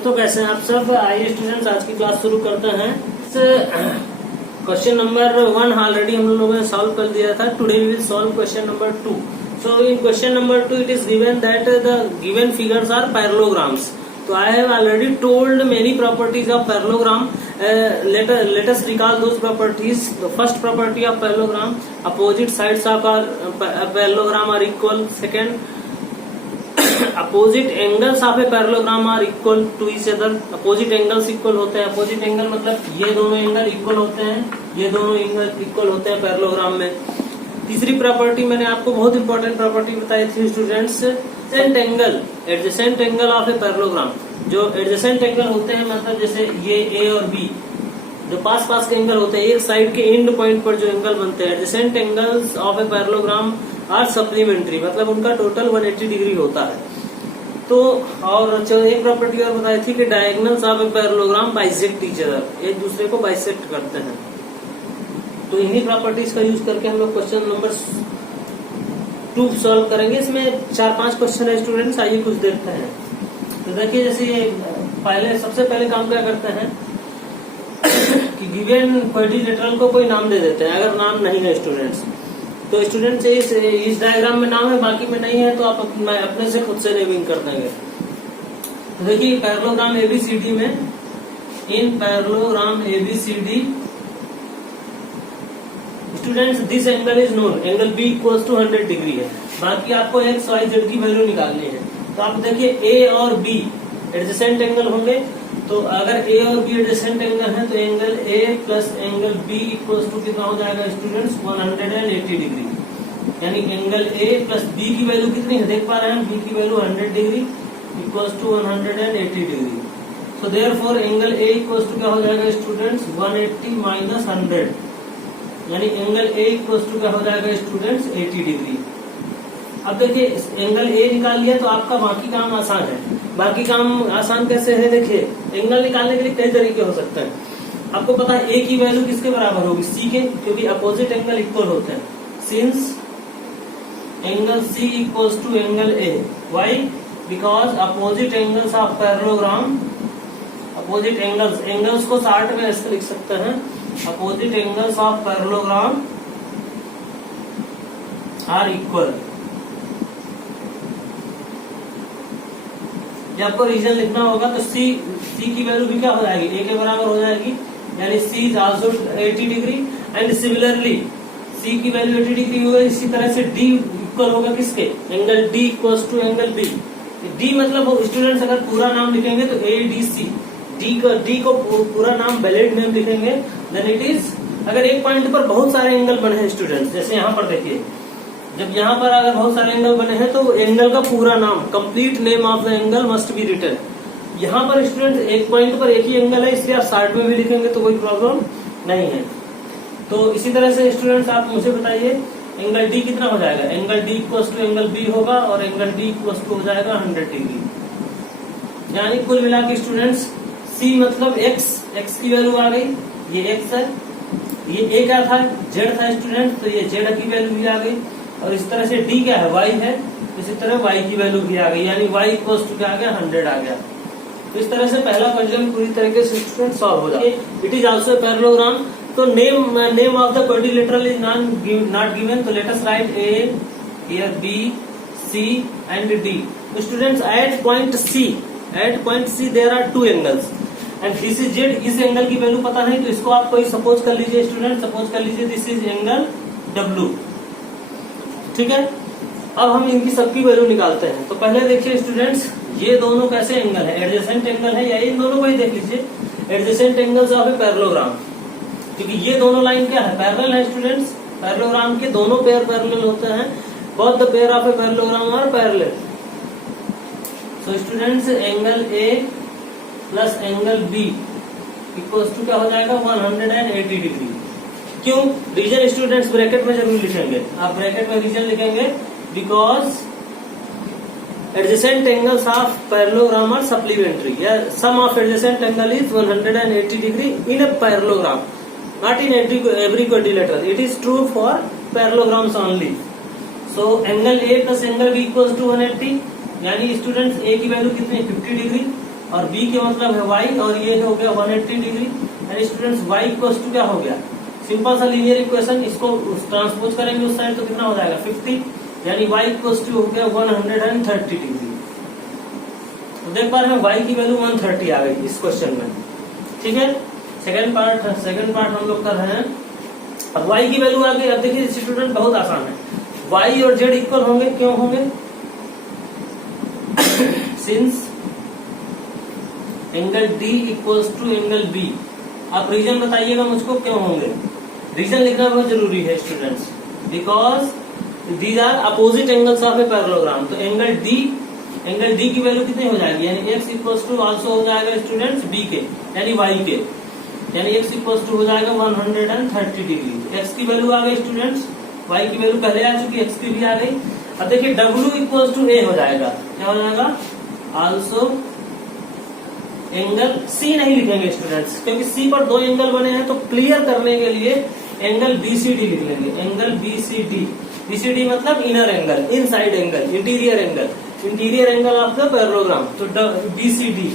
दोस्तों कैसे हैं आप सब। आइए स्टूडेंट्स आज की क्लास शुरू करते हैं। क्वेश्चन नंबर 1 ऑलरेडी हम लोगों ने सॉल्व कर दिया था। Today we will solve question number 2। So in question number 2 it is given that the given figures are parallelograms. तो I have already told many properties of parallelogram. let us recall those properties. The first property of parallelogram, opposite sides of a parallelogram are equal. Second, opposite angles of a parallelogram are equal to each other. Opposite angles equal होते हैं। Opposite angle मतलब ये दोनों angle equal होते हैं, ये दोनों angle equal होते हैं पैरेललोग्राम में। तीसरी प्रॉपर्टी मैंने आपको बहुत इंपॉर्टेंट प्रॉपर्टी बताई थी students, adjacent angle, adjacent angle of a parallelogram. जो एडजेसेंट एंगल होते हैं मतलब जैसे ये ए और बी जो पास पास के एंगल होते हैं, एक साइड के एंड पॉइंट पर जो एंगल बनते हैं, adjacent angles of a parallelogram are supplementary, मतलब उनका टोटल 180 डिग्री होता है। तो और एक प्रॉपर्टी और बताई थी कि diagonals of a parallelogram bisect each other, एक दूसरे को बाइसेक्ट करते हैं। तो इन्हीं प्रॉपर्टीज का यूज करके हम लोग क्वेश्चन नंबर 2 सॉल्व करेंगे। इसमें 4-5 क्वेश्चन है स्टूडेंट्स, आइए कुछ देखते हैं। तो देखिए जैसे सबसे पहले काम क्या करते हैं कि गिवन क्वाड्रिलेटरल को कोई नाम दे देते हैं। अगर नाम नहीं है स्टूडेंट्स तो स्टूडेंट्स इस डायग्राम में नाम है, बाकी में नहीं है तो आप अपने से खुद से नेमिंग कर देंगे। तो देखिए पैरेललोग्राम एबीसीडी में, in parallelogram ABCD students this angle is known, angle B equals to 100 degree है। बाकी आपको एक्स वाई जेड की वैल्यू निकालनी है। तो आप देखिए ए और बी एडजेसेंट एंगल होंगे, तो अगर ए और बी एडजेसेंट एंगल है तो angle A plus angle B equals to कितना हो जाएगा स्टूडेंट्स 180 डिग्री। यानी एंगल ए प्लस बी की वैल्यू कितनी है देख पा रहे हैं, बी की value 100 degree equals to 180 degree. So therefore angle A equals to क्या हो जाएगा स्टूडेंट्स 180 माइनस 100, यानी एंगल ए इक्वल्स टू क्या हो जाएगा स्टूडेंट्स 80 डिग्री। अब देखिए एंगल ए निकाल लिया तो आपका बाकी काम आसान है। बाकी काम आसान कैसे है, देखिए एंगल निकालने के लिए कई तरीके हो सकते हैं। आपको पता है ए की वैल्यू किसके बराबर होगी, सी के, क्योंकि अपोजिट एंगल इक्वल होते हैं। Since angle C equals to angle A, why because opposite angles of parallelogram, opposite angles को शार्ट में ऐसे लिख सकते हैं, opposite angles of parallelogram are equal. जब आपको रीजन लिखना होगा तो सी की वैल्यू भी क्या हो जाएगी, ए के बराबर हो जाएगी, यानी C is also 80 degree. And similarly C की वैल्यू 80 डिग्री होगा। इसी तरह से डी इक्वल होगा किसके, angle D equals to angle B. D मतलब स्टूडेंट्स अगर पूरा नाम लिखेंगे तो ए डी सी, डी को पूरा नाम वैलिड नेम लिखेंगे देन इट इज। अगर एक पॉइंट पर बहुत सारे एंगल बने हैं स्टूडेंट्स, जैसे यहाँ पर देखिए, जब यहाँ पर अगर बहुत सारे एंगल बने हैं तो एंगल का पूरा नाम, complete name of the angle must be written. यहाँ पर स्टूडेंट एक पॉइंट पर एक ही एंगल है, इसलिए आप शार्ट में भी लिखेंगे तो कोई प्रॉब्लम नहीं है। तो इसी तरह से स्टूडेंट्स आप मुझे बताइए एंगल डी कितना हो जाएगा, angle D equals to angle B होगा और एंगल डी इक्वल्स टू हो जाएगा 100 डिग्री। यानी कुल मिला के स्टूडेंट्स सी मतलब एक्स की वैल्यू आ गई, ये एक्स है, ये ए क्या था, जेड था स्टूडेंट, तो ये जेड की वैल्यू भी आ गई। और इस तरह से डी क्या है, वाई है, इसी तरह वाई की वैल्यू भी आ गई, यानी वाई इक्वल्स टू क्या आ गया 100 आ गया। तो इस तरह से पहला क्वेश्चन पूरी तरीके से स्टूडेंट सॉल्व हो जाए। It is also parallelogram. तो name of the quadrilateral is not given, तो let us write A, here B, C and D. तो students at point C there are 2 angles and this is Z. इस angle की value पता नहीं तो इसको आप कोई सपोज कर लीजिए स्टूडेंट, सपोज कर लीजिए दिस इज एंगल डब्ल्यू, ठीक है। अब हम इनकी सबकी वैल्यू निकालते हैं। तो पहले देखिए स्टूडेंट्स ये दोनों कैसे एंगल है, एडजेसेंट एंगल है या इन दोनों को ही देख लीजिए, adjacent angles of a parallelogram, क्योंकि ये दोनों लाइन क्या है, पैरेलल है स्टूडेंट्स। पैरेललोग्राम के दोनों पेयर पैरेलल होते हैं, both the pair of a parallelogram are parallel. So students angle A plus angle B equals to क्या हो जाएगा 180 डिग्री। क्यों, रीजन स्टूडेंट्स ब्रैकेट में जरूर लिखेंगे, आप ब्रैकेट में रीजन लिखेंगे because adjacent angles of parallelogram are supplementary, या sum of adjacent angle is 180 degree in a parallelogram, not in every quadrilateral, it is true for parallelograms only. So angle A plus angle B equals to 180, यानी students ए की value कितनी 50 degree, और B के मतलब है Y, और ये हो गया 180 डिग्री। यानी स्टूडेंट्स वाई इक्वल टू क्या हो गया, सिंपल सा लीनियर इक्वेशन, इसको ट्रांसपोज करेंगे उस साइड तो कितना हो जाएगा 50, यानी वाई इक्वल टू हो गया 130 डिग्री। तो देख पा रहे हैं वाई की वैल्यू 130 आ गई इस क्वेश्चन में। ठीक है, सेकंड पार्ट हम लोग कर रहे हैं। अब वाई की वैल्यू आ गई। अब देखिए स्टूडेंट बहुत आसान है, वाई और जेड इक्वल होंगे, क्यों होंगे, since angle D equals to angle B. आप रीजन बताइएगा मुझको क्यों होंगे, रीजन लिखना बहुत जरूरी है students, because these are opposite angles of a parallelogram. तो एंगल डी की वैल्यू कितनी हो जाएगी, यानी एक्स इक्वल्स टू ऑल्सो हो जाएगा स्टूडेंट्स बी के, यानी वाई के, यानी एक्स इक्वल्स टू हो जाएगा 130 डिग्री। एक्स की वैल्यू आ गई स्टूडेंट्स, वाई की वैल्यू पहले आ चुकी, एक्स की भी आ गई। अब देखिए डब्ल्यू इक्वल्स टू ए हो जाएगा, क्या हो जाएगा, ऑल्सो एंगल सी नहीं लिखेंगे स्टूडेंट्स, क्योंकि सी पर दो एंगल बने हैं, तो क्लियर करने के लिए एंगल बीसीडी लिख लेंगे, एंगल बीसीडी। बीसीडी मतलब inner angle, inside angle, interior angle of the parallelogram. तो बीसीडी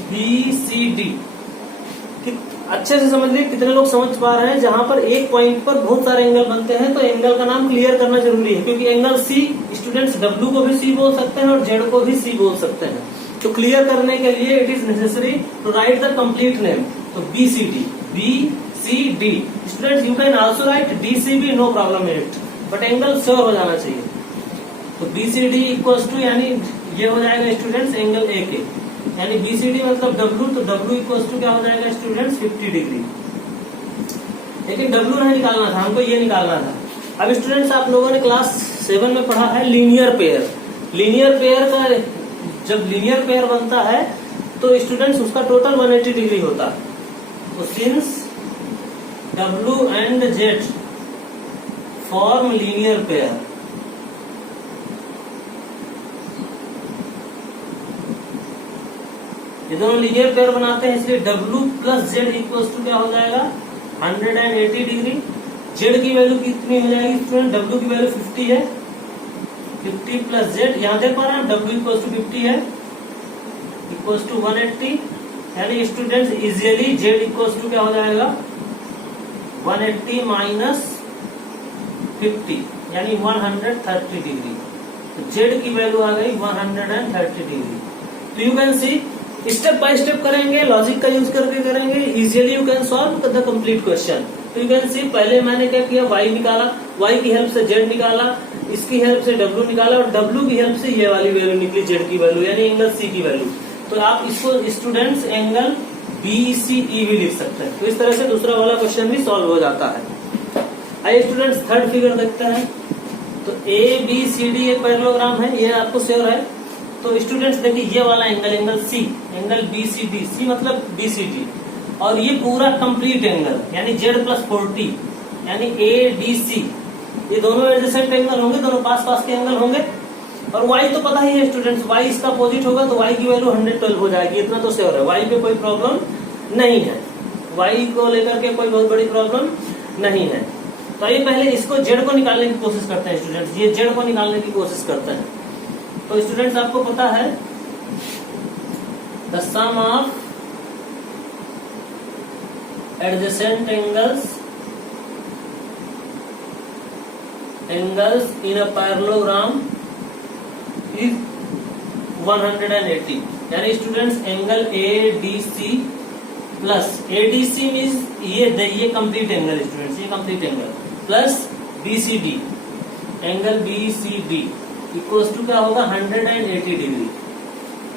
अच्छे से समझ लीजिए, कितने लोग समझ पा रहे हैं। जहां पर एक पॉइंट पर बहुत सारे एंगल बनते हैं तो एंगल का नाम क्लियर करना जरूरी है, क्योंकि एंगल सी स्टूडेंट्स डब्ल्यू को भी सी बोल सकते हैं और जेड को भी सी बोल सकते हैं। तो क्लियर करने के लिए it is necessary to write the complete name. तो BCD students, you can also write DCB, no problem in it, but angle sure हो जाना चाहिए। तो बीसीडी इक्वल्स टू, यानी ये हो जाएगा स्टूडेंट्स एंगल ए के, यानी बीसीडी मतलब डब्ल्यू, तो डब्ल्यू इक्वल्स टू क्या हो जाएगा स्टूडेंट्स 50 डिग्री। लेकिन डब्ल्यू नहीं निकालना था हमको, ये निकालना था। अब स्टूडेंट्स आप लोगों ने क्लास 7 में पढ़ा है लीनियर पेयर। लीनियर पेयर का जब लीनियर पेयर बनता है तो स्टूडेंट्स उसका टोटल 180 डिग्री होता है। तो since W and Z form linear pair, ये दोनों लीनियर पेयर बनाते हैं, इसलिए W plus Z equals to क्या हो जाएगा 180 डिग्री। जेड की वैल्यू कितनी हो जाएगी स्टूडेंट, डब्ल्यू की वैल्यू 50 है, 50 प्लस जेड, यहाँ देख पा रहे हैं डब्ल्यू इक्वल्स टू 50 है, इक्वल्स टू 180, यानी students easily Z equals to क्या हो जाएगा 180 माइनस 50, यानी 130 डिग्री। तो जेड की वैल्यू आ गई 130 डिग्री। तो you can see step by step करेंगे, लॉजिक का यूज करके करेंगे, इजियली you can solve the complete question. तो यू कैन सी पहले मैंने क्या किया, वाई निकाला, वाई की हेल्प से जेड निकाला, इसकी हेल्प से डब्ल्यू निकाला, और डब्ल्यू की हेल्प से ये वाली वैल्यू निकली जेड की वैल्यू, यानी एंगल सी की वैल्यू। तो आप इसको स्टूडेंट्स एंगल बीसीई भी लिख सकते हैं। तो इस तरह से दूसरा वाला क्वेश्चन भी सॉल्व हो जाता है। आइए स्टूडेंट्स थर्ड फिगर देखते हैं। तो ए बी सी डी एक पैरेललोग्राम है, ये आपको श्योर है। तो स्टूडेंट्स देखिए ये वाला एंगल सी, एंगल बीसीडी, सी मतलब बीसीडी, और ये पूरा कंप्लीट एंगल यानी जेड प्लस 40, यानी ए डी सी, ये दोनों एडजेसेंट एंगल होंगे, दोनों पास पास के एंगल होंगे। और y तो पता ही है स्टूडेंट्स, y इसका अपोजिट होगा तो y की वैल्यू 112 हो जाएगी, इतना तो श्योर है। y पे कोई प्रॉब्लम नहीं है, y को लेकर के कोई बहुत बड़ी प्रॉब्लम नहीं है। तो ये पहले इसको जेड को निकालने की कोशिश करते हैं स्टूडेंट्स, ये जेड को निकालने की कोशिश करते हैं। तो स्टूडेंट्स आपको पता है the sum of adjacent angles in a parallelogram is 180, यानी students angle A D C plus A D C means ये कंप्लीट एंगल स्टूडेंट्स, ये complete angle plus B C D, angle B C D equals to क्या होगा 180 degree.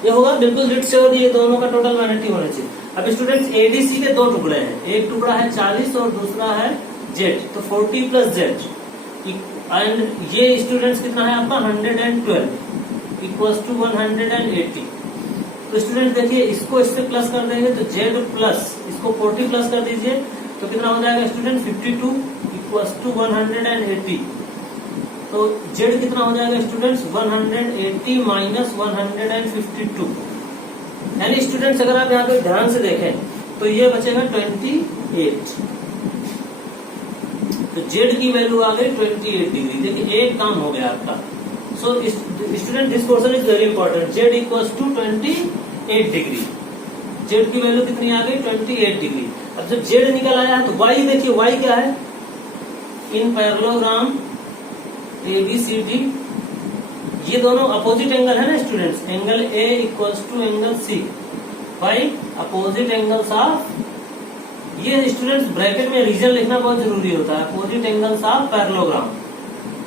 ये होगा बिल्कुल writ sure, ये दोनों का टोटल 180 होना चाहिए। अब स्टूडेंट्स एडीसी के दो टुकड़े हैं, एक टुकड़ा है 40 और दूसरा है जेड, तो 40 प्लस जेड, एंड ये स्टूडेंट्स कितना है आपका 112 इक्वल्स टू 180। तो स्टूडेंट्स देखिए इसको इससे प्लस कर देंगे तो जेड प्लस इसको 40 प्लस कर दीजिए तो कितना हो जाएगा स्टूडेंट 52 इक्वल्स टू 180। तो जेड कितना हो जाएगा स्टूडेंट्स 180 माइनस 152, यानी स्टूडेंट्स अगर आप यहाँ पे ध्यान से देखें तो ये बचेगा 28। तो जेड की वैल्यू आ गई 28 डिग्री। देखिए एक काम हो गया आपका। So student this portion is very important, Z equals to 28 degree. Z की वैल्यू कितनी आ गई 28 डिग्री। अब जब जेड निकल आया है तो वाई देखिए, वाई क्या है, इन पैरेललोग्राम ABCD, ये दोनों अपोजिट एंगल है ना students, angle A equals to angle C by opposite angles of, ये स्टूडेंट्स ब्रैकेट में रीजन लिखना बहुत जरूरी होता है, opposite angles of parallelogram.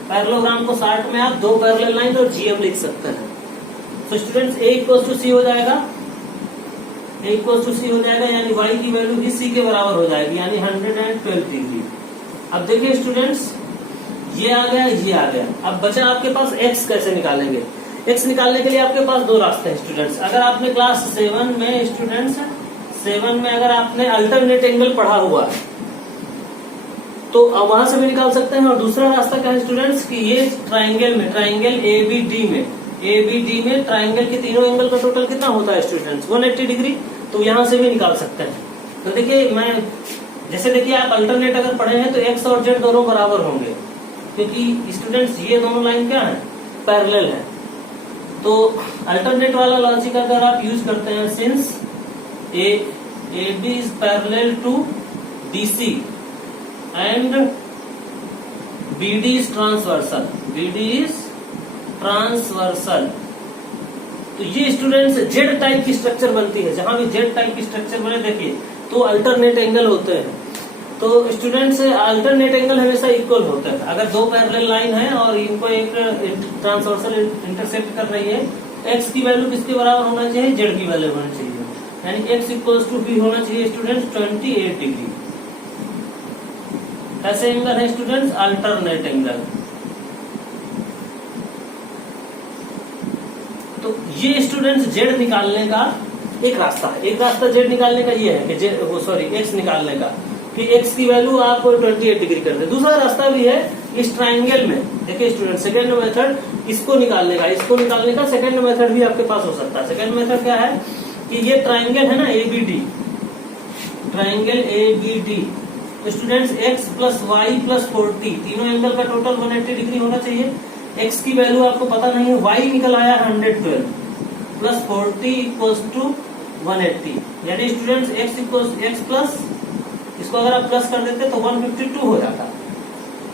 Parallelogram को शॉर्ट में आप दो पैरेलल लाइन और GM लिख सकते हैं। तो students A equals to C हो जाएगा, A इक्वल्स टू C हो जाएगा, यानी Y की वैल्यू भी C के बराबर हो जाएगी, यानी 112 डिग्री। अब देखिए स्टूडेंट्स, ये आ गया, ये आ गया। अब बचा आपके पास x कैसे निकालेंगे। x निकालने के लिए आपके पास दो रास्ते हैं स्टूडेंट्स। अगर आपने क्लास 7 में स्टूडेंट्स 7 में अगर आपने अल्टरनेट एंगल पढ़ा हुआ है तो वहां से भी निकाल सकते हैं। और दूसरा रास्ता क्या है स्टूडेंट्स कि ये ट्राइंगल में, ट्राइंगल ABD में ट्राइंगल के तीनों एंगल का टोटल कितना होता है स्टूडेंट्स 180 डिग्री, तो यहां से भी निकाल सकते हैं। तो देखिए मैं जैसे देखिए आप अल्टरनेट अगर पढ़े हैं तो x और z दोनों बराबर होंगे, क्योंकि स्टूडेंट्स ये दोनों लाइन क्या है, पैरेलल है। तो अल्टरनेट वाला लॉजिक अगर आप यूज करते हैं, since AB is parallel to DC and BD is transversal, तो ये स्टूडेंट्स जेड टाइप की स्ट्रक्चर बनती है। जहां भी जेड टाइप की स्ट्रक्चर बने देखिए तो अल्टरनेट एंगल होते हैं। तो स्टूडेंट्स अल्टरनेट एंगल हमेशा इक्वल होता है। अगर दो पैरेलल लाइन है और इनको एक ट्रांसवर्सल इंटरसेक्ट कर रही है, x की वैल्यू किसके बराबर होना चाहिए, z की वैल्यू होना चाहिए, यानी x इक्वल्स टू b होना चाहिए स्टूडेंट्स 28 डिग्री। ऐसे एंगल है स्टूडेंट्स अल्टरनेट एंगल। तो ये स्टूडेंट्स z निकालने का एक रास्ता है। एक रास्ता z निकालने का ये है कि x निकालने का कि x की वैल्यू आप 28 डिग्री कर दे। दूसरा रास्ता भी है इस ट्राइंगल में, देखिए स्टूडेंट सेकंड मेथड इसको निकालने का सेकंड मेथड भी आपके पास हो सकता है। सेकंड मेथड क्या है कि ये ट्राइंगल है ना ABD, ट्राइंगल ABD, तो students x plus Y plus 40 तीनों एंगल का टोटल 180 डिग्री होना चाहिए। x की वैल्यू आपको पता नहीं है, y निकल आया 112 प्लस 40 इक्वल्स टू 180, यानी students x equals x plus, इसको अगर आप प्लस कर देते तो 152 हो जाता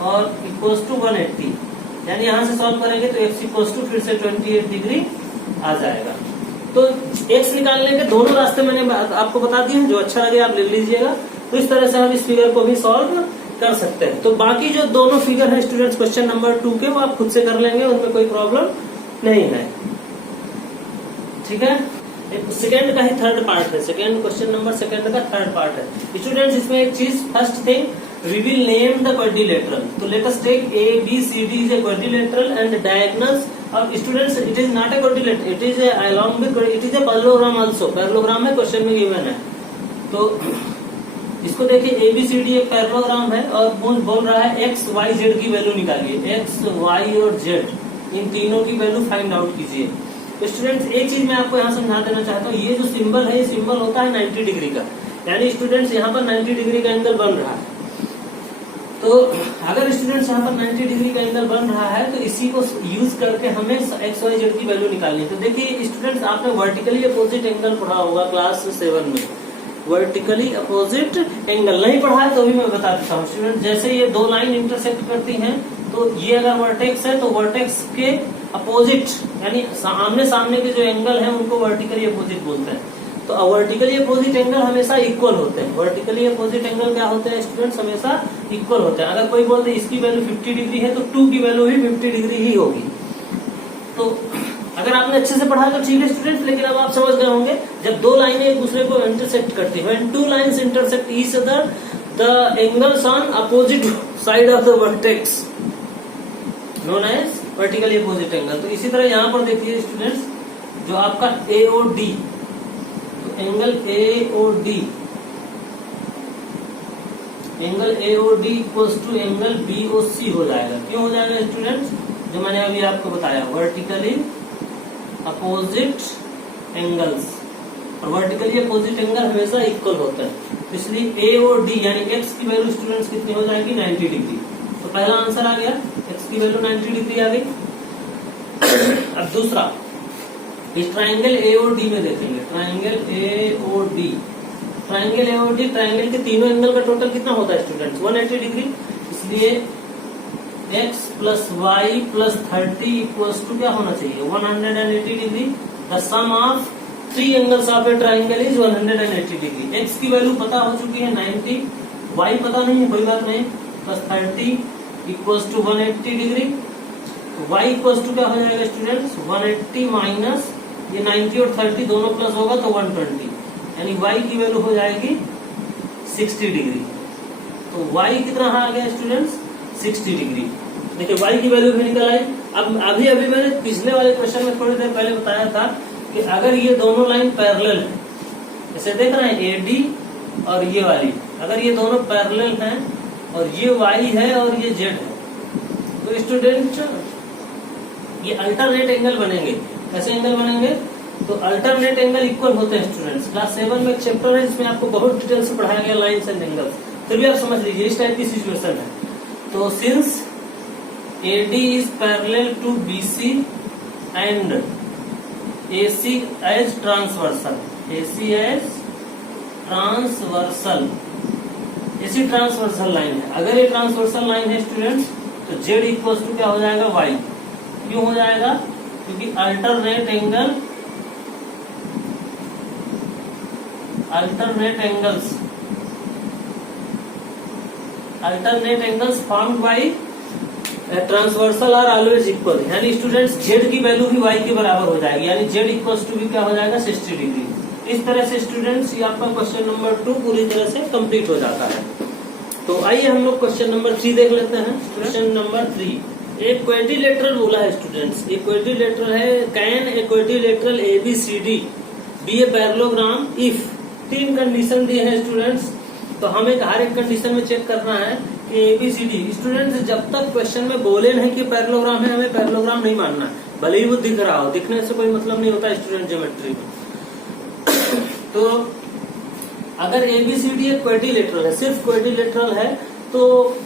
और इक्वल्स टू 180, यानी यहां से सॉल्व करेंगे तो x इक्वल्स टू फिर से 28 डिग्री आ जाएगा। तो x निकालने के दोनों रास्ते मैंने आपको बता दिए हैं, जो अच्छा लगे आप ले लीजिएगा। तो इस तरह से हम इस फिगर को भी सॉल्व कर सकते हैं। तो बाकी जो दोनों फिगर है स्टूडेंट्स क्वेश्चन नंबर 2 के, वो आप खुद से कर लेंगे, उनमें कोई प्रॉब्लम नहीं है, ठीक है। सेकेंड का ही थर्ड पार्ट है, सेकेंड क्वेश्चन नंबर सेकेंड का थर्ड पार्ट है स्टूडेंट्स। इसमें एक चीज, first thing we will name the quadrilateral. तो let us take ABCD is a quadrilateral and diagonals. अब students it is not a quadrilateral, it is along with, it is a parallelogram also, parallelogram में question में given है। तो इसको देखिए ABCD एक parallelogram है और बोल रहा है x y z की वैल्यू निकालिए, x y और z इन तीनों की वैल्यू फाइंड आउट कीजिए। तो स्टूडेंट्स एक चीज मैं आपको यहाँ समझा देना चाहता हूँ, ये जो सिंबल है ये सिंबल होता है 90 डिग्री का, यानी स्टूडेंट्स यहाँ पर 90 डिग्री का एंगल बन रहा है। तो अगर स्टूडेंट्स यहाँ पर 90 डिग्री का एंगल बन रहा है तो इसी को यूज करके हमें x y z की वैल्यू निकालनी है। तो देखिए स्टूडेंट्स आपने वर्टिकली अपोजिट एंगल पढ़ा होगा क्लास 7 में, वर्टिकली अपोजिट एंगल नहीं पढ़ा है तो भी मैं बता देता हूँ स्टूडेंट। जैसे ये दो लाइन इंटरसेक्ट करती हैं तो ये अगर वर्टेक्स है तो वर्टेक्स के अपोजिट यानी आमने सामने के जो एंगल हैं उनको वर्टिकली अपोजिट बोलते हैं। तो वर्टिकली अपोजिट एंगल हमेशा इक्वल होते हैं। वर्टिकली अपोजिट एंगल क्या होते हैं स्टूडेंट्स, हमेशा इक्वल होते हैं। अगर कोई बोलते हैं इसकी वैल्यू 50 डिग्री है तो 2 की वैल्यू भी 50 डिग्री ही होगी। तो अगर आपने अच्छे से पढ़ा तो ठीक है स्टूडेंट्स, लेकिन अब आप समझ गए होंगे जब दो लाइनें एक दूसरे को इंटरसेक्ट करती है, when two lines intersect each other the angles on opposite side of the vertex known as vertically opposite angle। तो इसी तरह यहाँ पर देखिए स्टूडेंट्स जो आपका AOD, तो angle AOD equals to angle BOC हो जाएगा। क्यों हो जाएगा स्टूडेंट्स, जो मैंने अभी आपको बताया वर्टिकली अपोजिट एंगल्स, और वर्टिकली अपोजिट एंगल हमेशा इक्वल होता है। तो इसलिए A और D यानी x की वैल्यू स्टूडेंट्स कितनी हो जाएगी 90 डिग्री। तो पहला आंसर आ गया, x की वैल्यू 90 डिग्री आ गई। अब दूसरा इस ट्राइंगल एओडी में देखेंगे, triangle AOD, triangle AOD, triangle के तीनों एंगल का टोटल कितना होता है स्टूडेंट्स? 180 डिग्री। इसलिए x plus Y plus 30 equals to क्या होना चाहिए? 180 degree. The sum of 3 angles of a triangle is 180 degree. x की वैल्यू पता हो चुकी है 90, y पता नहीं है, कोई बात नहीं, plus 30 equals to 180 degree. y equals to क्या हो जाएगा स्टूडेंट्स? 180 माइनस ये 90 और 30 दोनों प्लस होगा तो 120, यानी y की वैल्यू हो जाएगी 60 डिग्री। तो y कितना आ गया स्टूडेंट्स? 60 डिग्री। देखिए y की वैल्यू भी निकल आई। अब अभी मैंने पिछले वाले क्वेश्चन में थोड़ी देर पहले बताया था कि अगर ये दोनों लाइन पैरेलल है, जैसे देख रहे हैं AD और ये वाली, अगर ये दोनों पैरेलल हैं और ये y है और ये z है, तो स्टूडेंट ये अल्टरनेट एंगल बनेंगे। कैसे एंगल बनेंगे? तो अल्टरनेट एंगल इक्वल होते हैं स्टूडेंट्स। क्लास 7 में एक चैप्टर है जिसमें आपको बहुत डिटेल से पढ़ाया गया लाइन्स एंड एंगल्स, फिर भी आप समझ लीजिए इस टाइप की सिचुएशन है। तो since AD is parallel to BC and AC as transversal, AC as transversal, AC transversal line है। अगर ये ट्रांसवर्सल लाइन है स्टूडेंट्स तो Z इक्वल टू क्या हो जाएगा? Y। क्यों हो जाएगा? क्योंकि alternate angles formed by transversal are always equal, यानी स्टूडेंट्स Z की वैल्यू भी Y के बराबर हो जाएगी, यानी Z इक्वल टू भी क्या हो जाएगा? 60 डिग्री। इस तरह से स्टूडेंट्स ये आपका क्वेश्चन नंबर 2 पूरी तरह से कंप्लीट हो जाता है। तो आइए हम लोग क्वेश्चन नंबर 3 देख लेते हैं। क्वेश्चन नंबर 3, एक क्वाड्रिलेटरल बोला है स्टूडेंट्स, एक क्वाड्रिलेटरल है। Can a quadrilateral ABCD be a parallelogram if, 3 condition दिए हैं स्टूडेंट्स। तो हमें हर एक कंडीशन में चेक करना है कि ABCD। स्टूडेंट्स जब तक क्वेश्चन में बोले नहीं कि पैरेललोग्राम है, हमें पैरेललोग्राम नहीं मानना है, भले ही वो दिख रहा हो, दिखने से कोई मतलब नहीं होता स्टूडेंट ज्योमेट्री में। तो अगर ABCD एक क्वाड्रिलेटरल है, सिर्फ क्वाड्रिलेटरल है, तो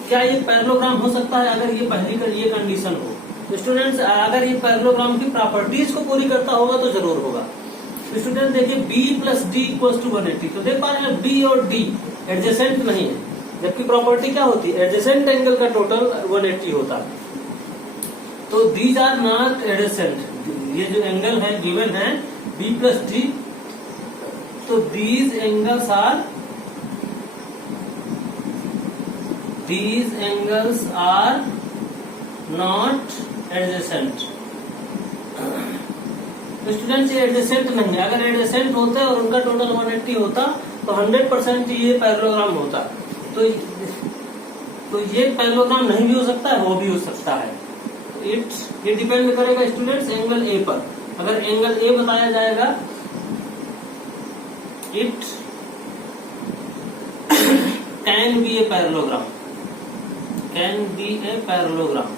क्या ये पैरेललोग्राम हो सकता है? अगर ये पहली ये कंडीशन हो तो स्टूडेंट्स अगर ये पैरेललोग्राम की प्रॉपर्टीज को पूरी करता होगा तो जरूर होगा। स्टूडेंट देखिए B plus D equal to 180, तो देख पा रहे हैं B और D एडजेसेंट नहीं है, जबकि प्रॉपर्टी क्या होती है? एडजेसेंट एंगल का टोटल 180 होता है। तो दीज आर नॉट एडजेसेंट। ये जो एंगल है गिवन है B प्लस D, तो these angles are not adjacent. तो स्टूडेंट्स ये एडजेसेंट नहीं है। अगर एडजेसेंट होते और उनका टोटल 180 होता तो 100% ये पैरेललोग्राम होता। तो ये पैरेललोग्राम नहीं भी हो सकता है, वो भी हो सकता है। ये डिपेंड करेगा स्टूडेंट्स एंगल ए पर। अगर एंगल ए बताया जाएगा, it can be a parallelogram, can be a parallelogram.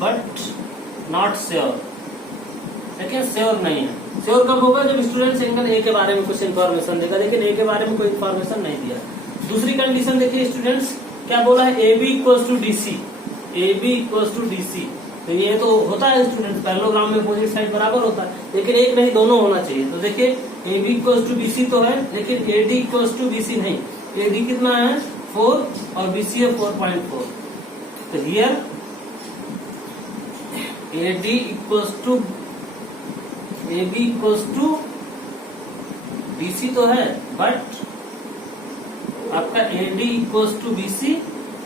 But not sure, लेकिन श्योर नहीं है। श्योर कब होगा? जब स्टूडेंट्स एंगल ए के बारे में कुछ इन्फॉर्मेशन देगा, लेकिन ए के बारे में कोई इन्फॉर्मेशन नहीं दिया। दूसरी कंडीशन देखिए स्टूडेंट्स, क्या बोला है? AB equals to DC, AB equals to DC। तो ये तो होता है स्टूडेंट्स, पैरेललोग्राम में अपोजिट साइड बराबर होता है, लेकिन एक नहीं दोनों होना चाहिए। तो देखिए AB इक्वल्स टू BC तो है, लेकिन AD इक्वल्स टू BC नहीं। AD कितना है? 4 और BC है 4.4। तो here AD equals to AB equals to BC तो है, बट आपका AD इक्वल्स टू BC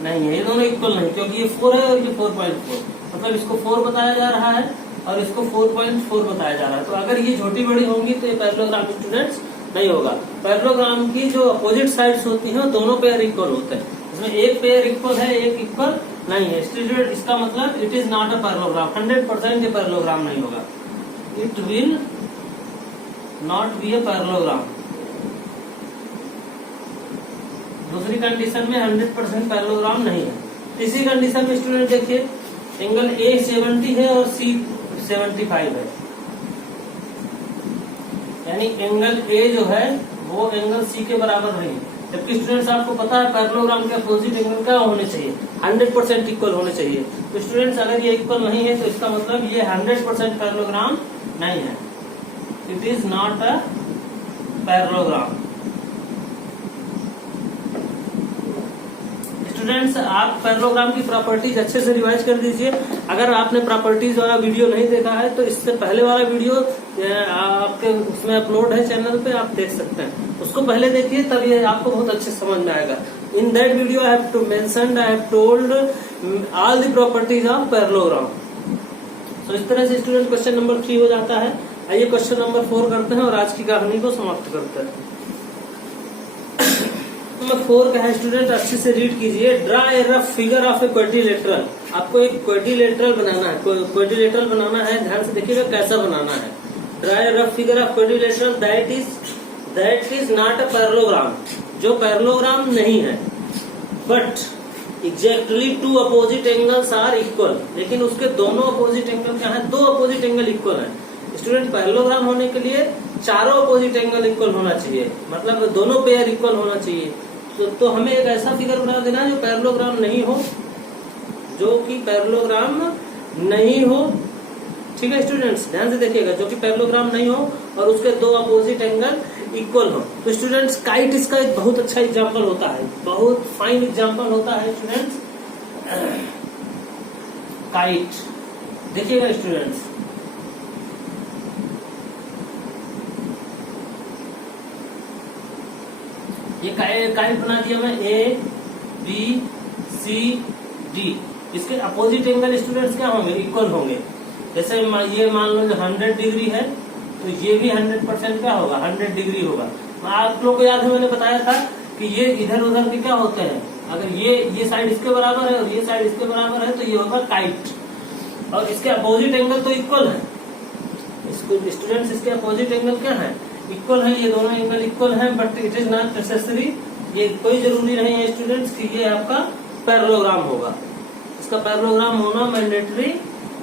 नहीं है। ये दोनों इक्वल नहीं, क्योंकि ये 4 है और ये 4.4, मतलब इसको 4 बताया जा रहा है और इसको 4.4 बताया जा रहा है। तो अगर ये छोटी बड़ी होंगी तो ये पैरेललोग्राम स्टूडेंट्स नहीं होगा। पैरेललोग्राम की जो अपोजिट साइड्स होती हैं दोनों पेयर इक्वल होते हैं। इसमें एक पेयर इक्वल है, एक इक्वल नहीं है। स्टूडेंट इसका मतलब it is not a parallelogram, 100% ये पैरेललोग्राम नहीं होगा। It will not be a parallelogram. दूसरी कंडीशन में 100% पैरेललोग्राम नहीं है। तीसरी कंडीशन में स्टूडेंट देखिए, एंगल A 70 है और C 75 है, यानी एंगल A जो है वो एंगल C के बराबर नहीं है। जबकि स्टूडेंट्स आपको पता है पैरेललोग्राम के अपोजिट एंगल क्या होने चाहिए, 100% इक्वल होने चाहिए। तो स्टूडेंट्स अगर ये इक्वल नहीं है तो इसका मतलब ये 100% पैरेललोग्राम नहीं है, it is not a parallelogram. Students आप पैरेललोग्राम की प्रॉपर्टीज अच्छे से रिवाइज कर दीजिए। अगर आपने प्रॉपर्टीज वाला वीडियो नहीं देखा है तो इससे पहले वाला वीडियो आपके उसमें अपलोड है चैनल पे, आप देख सकते हैं, उसको पहले देखिए, तब ये आपको बहुत अच्छे समझ में आएगा। In that video I have to mention, I have told all the properties of parallelogram. तो इस तरह से स्टूडेंट क्वेश्चन नंबर 3 हो जाता है। आइए क्वेश्चन नंबर 4 करते हैं और आज की कहानी को समाप्त करते हैं। नंबर 4 का है स्टूडेंट, अच्छे से रीड कीजिए। Draw a rough figure of a quadrilateral. आपको एक क्वाड्रिलेटरल बनाना है, क्वाड्रिलेटरल बनाना है, ध्यान से देखिएगा कैसा बनाना है। Draw a rough figure of quadrilateral that is not a parallelogram, जो पैरेललोग्राम नहीं है, but exactly 2 opposite angles are equal, लेकिन उसके दोनों अपोजिट एंगल क्या है, 2 अपोजिट एंगल इक्वल है। स्टूडेंट पैरेललोग्राम होने के लिए चारों अपोजिट एंगल इक्वल होना चाहिए, मतलब दोनों पेयर इक्वल होना चाहिए। तो हमें एक ऐसा फिगर बना देना है जो पैरेललोग्राम नहीं हो, जो कि पैरेललोग्राम नहीं हो। ठीक है स्टूडेंट्स, ध्यान से देखिएगा, जो कि पैरेललोग्राम नहीं हो और उसके 2 अपोजिट एंगल इक्वल हो। तो स्टूडेंट्स काइट इसका एक बहुत अच्छा एग्जाम्पल होता है, बहुत फाइन एग्जाम्पल होता है स्टूडेंट्स, काइट। देखिएगा स्टूडेंट्स, ये काइट बना दिया मैं, ए बी सी डी। इसके अपोजिट एंगल स्टूडेंट्स क्या होंगे, इक्वल होंगे। जैसे ये मान लो जो 100 डिग्री है तो ये भी 100% क्या होगा, 100 डिग्री होगा। आप लोग को याद है मैंने बताया था कि ये इधर उधर के क्या होते हैं, अगर ये साइड इसके बराबर है और ये साइड इसके बराबर है तो ये होगा काइट, और इसके अपोजिट एंगल तो इक्वल है। स्टूडेंट्स इसके अपोजिट एंगल क्या है, इक्वल है, ये दोनों एंगल इक्वल हैं, but it is not necessary, ये कोई जरूरी नहीं है स्टूडेंट्स कि ये आपका पैरेललोग्राम होगा। इसका पैरेललोग्राम होना मैंडेटरी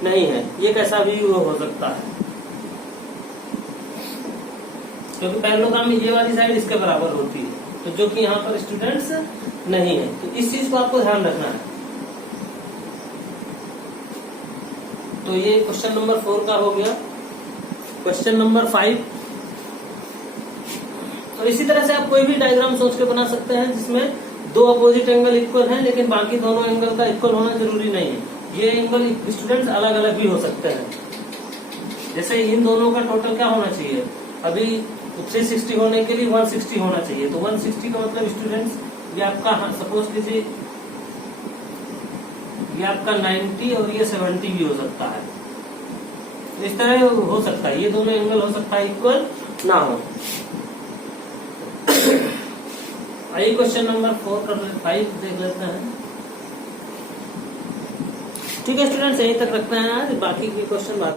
नहीं है, ये कैसा भी हो सकता है, क्योंकि पैरेललोग्राम में ये वाली साइड इसके बराबर होती है, तो जो कि यहाँ पर स्टूडेंट्स नहीं है। तो इस चीज को आपको ध्यान रखना है। तो ये क्वेश्चन नंबर 4 का हो गया। क्वेश्चन नंबर 5, तो इसी तरह से आप कोई भी डायग्राम सोच के बना सकते हैं जिसमें 2 अपोजिट एंगल इक्वल हैं, लेकिन बाकी दोनों एंगल का इक्वल होना जरूरी नहीं है। ये एंगल स्टूडेंट्स अलग अलग भी हो सकते हैं। जैसे इन दोनों का टोटल क्या होना चाहिए, अभी 360 होने के लिए 160 होना चाहिए। तो 160 का मतलब स्टूडेंट्स ये आपका, सपोज कीजिए ये आपका 90 और ये 70 भी हो सकता है। तो इस तरह हो सकता है, ये दोनों एंगल हो सकता है इक्वल ना हो। आइए क्वेश्चन नंबर 5 देख लेते हैं। ठीक है स्टूडेंट्स, यहीं तक रखते हैं आज, बाकी के क्वेश्चन बाद